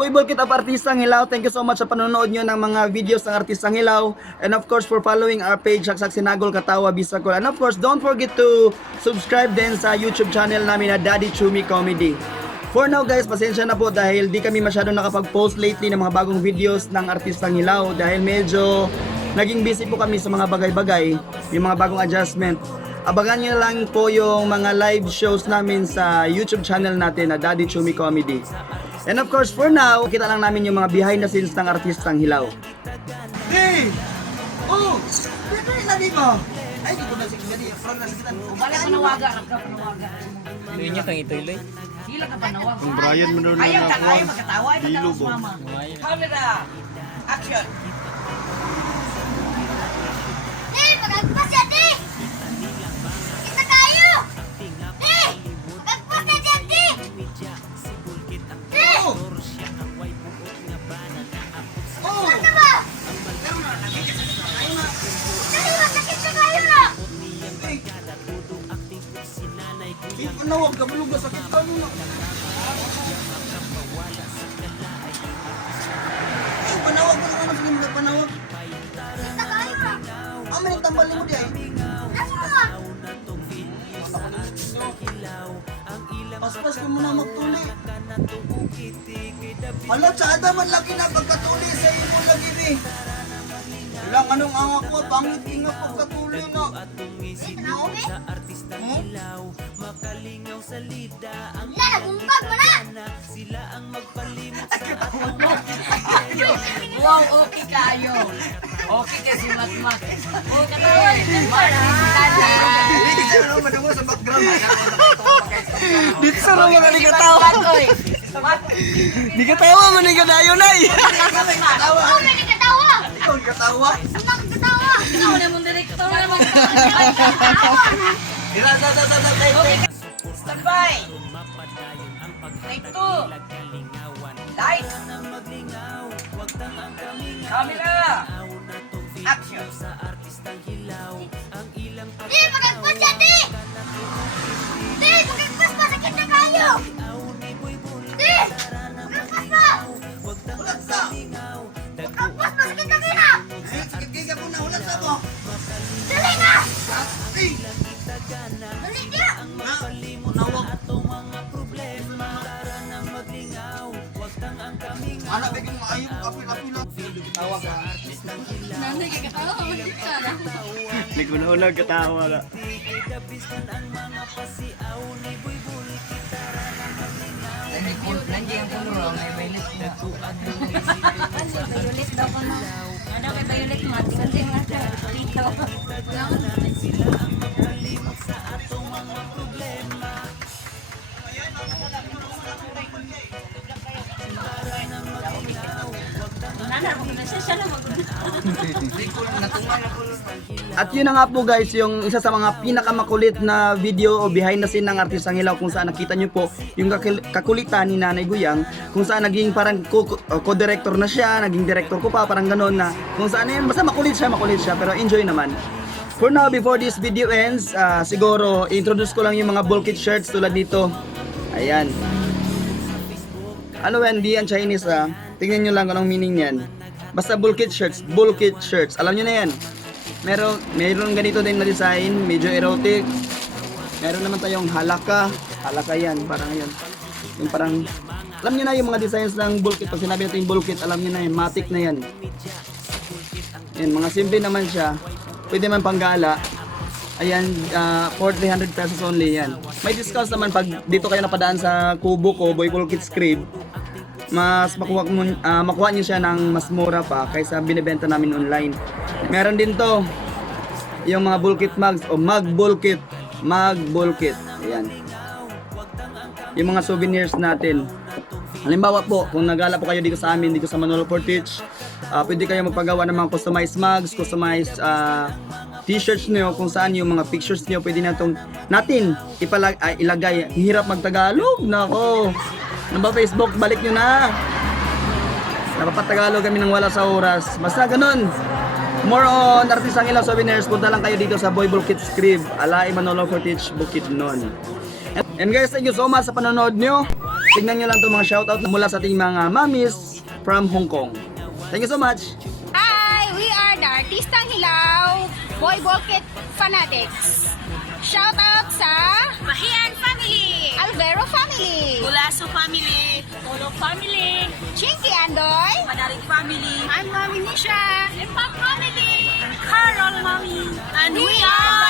Boy Bulkit of Artistang Hilaw. Thank you so much sa panonood nyo ng mga videos ng Artistang Hilaw. And of course, for following our page, Saksak Sinagol, Katawa, Bisakol. And of course, don't forget to subscribe din sa YouTube channel namin na Daddy Chumi Comedy. For now guys, pasensya na po dahil di kami masyado nakapag-post lately ng mga bagong videos ng Artistang Hilaw dahil medyo naging busy po kami sa mga bagay-bagay, yung mga bagong adjustment. Abangan nyo lang po yung mga live shows namin sa YouTube channel natin na Daddy Chumi Comedy. And of course, for now, kita lang namin yung mga behind the scenes ng Artistang Hilaw. Hey! Oh! Pwede na di ba? Ay, di ko na sige gani. From na sige tanong. Wala panawaga, nagkapanawaga. Tuloy niya kang ituloy. Sila ka panawag. Yung Brian mo na Ayaw ka, ayaw magkatawa, ayaw Dilo magkatawa ba? sa mama. Camera! Action! Hey, magagpas yan, di! Kita tayo! Di! Magagpas na dyan, di! Di! Oh! Oh! Ano ba? Dali, masakit sa kayo na! Hey, panawag ka, bulog na sakit ka mo na. Ay, panawag mo naman sige mo panawag. Kita tayo na! Ang maning tambalin mo di ay. Nasa mga? Paspas ka muna magtuli. Malat sa adaman laki na pagkatuli sa imo lagi ni. Ilang anong ang ako, pangit nga pagkatuli na. Nauwi? Hmm? Wala, nagumpag mo na! Wow, okay kayo. Okay kasi mat-mat. Oh, katawa. Marahilala. Hindi ka naman madungo sa background. Dito sa mga ni katawa. Di katawa man ni kadayo na eh. Katawa. Oh, may nagkatawa! Ikaw ang katawa. Ang nagkatawa! Ikaw naman direktor naman. Katawa na! Dila sa Okay. Standby. Take two. Light. Camera. Action. Di, magagpas yan, di! Di, magagpas pa! Sakit na kayo! Di! Magagpas pa! Ulat sa. Magagpas pa! Sakit na kayo! Sakit kaya ko na ulat sa mo. Dali na! Hey! Dali niya! Na, panawag. Anak, bigyan mo ayop, kapil-kapil lang. Tawag ka. Nanay ka katawa. Hindi ko na ulang katawa na. Nandiyan ang puno may violet na. Violet daw ko na. Ano kay Violet mati? Nandiyan nga siya. Dito. At yun na nga po guys, yung isa sa mga pinakamakulit na video o behind the scene ng Artistang Hilaw kung saan nakita nyo po yung kakulitan ni Nanay Guyang kung saan naging parang co-director na siya, naging director ko pa, parang gano'n na kung saan yun, basta makulit siya pero enjoy naman. For now, before this video ends, siguro introduce ko lang yung mga bulkit shirts tulad dito. Ayan. Ano yan, di yan Chinese tingnan nyo lang kung anong meaning yan. Basta bulkit shirts, alam nyo na yan. Meron ganito din na design, medyo erotic. Meron naman tayong halaka yan, parang yan. Yung parang, alam nyo na yung mga designs ng bulkit. Pag sinabi natin yung bulkit, alam nyo na yan, matic na yan. Yan, mga simple naman siya. Pwede man panggala. Ayan, for 300 pesos only yan. May discounts naman pag dito kayo napadaan sa kubo ko, Boy Bulkit Crib. Mas makuha nyo siya ng mas mura pa kaysa binibenta namin online. Meron din to yung mga bulkit mugs o mag bulkit. Ayan. Yung mga souvenirs natin. Halimbawa po, kung nagala po kayo dito sa amin, dito sa Manolo Portage, pwede kayo magpagawa ng mga customized mugs, customized t-shirts nyo, kung saan yung mga pictures nyo pwede natin ilagay. Hirap magtagalog, nako. Ano ba Facebook, balik nyo na. Napapatagalog kami ng wala sa oras. Basta ganun. More on Artistang Hilaw souvenirs, punta lang kayo dito sa Boy Bulkit Crib, Alay Manolo Portage, Bukidnon. And guys, thank you so much sa panonood nyo. Tingnan nyo lang itong mga shoutout mula sa ating mga mamis from Hong Kong. Thank you so much. Hi! We are the Artistang Hilaw Boy Bulkit Fanatics. Shout out sa Mahian Family, Alvero Family, Gulaso family, Tolo family, Chinky Andoy, Madaring family, I'm Mami Nisha, Impact family, Carol mami, and we are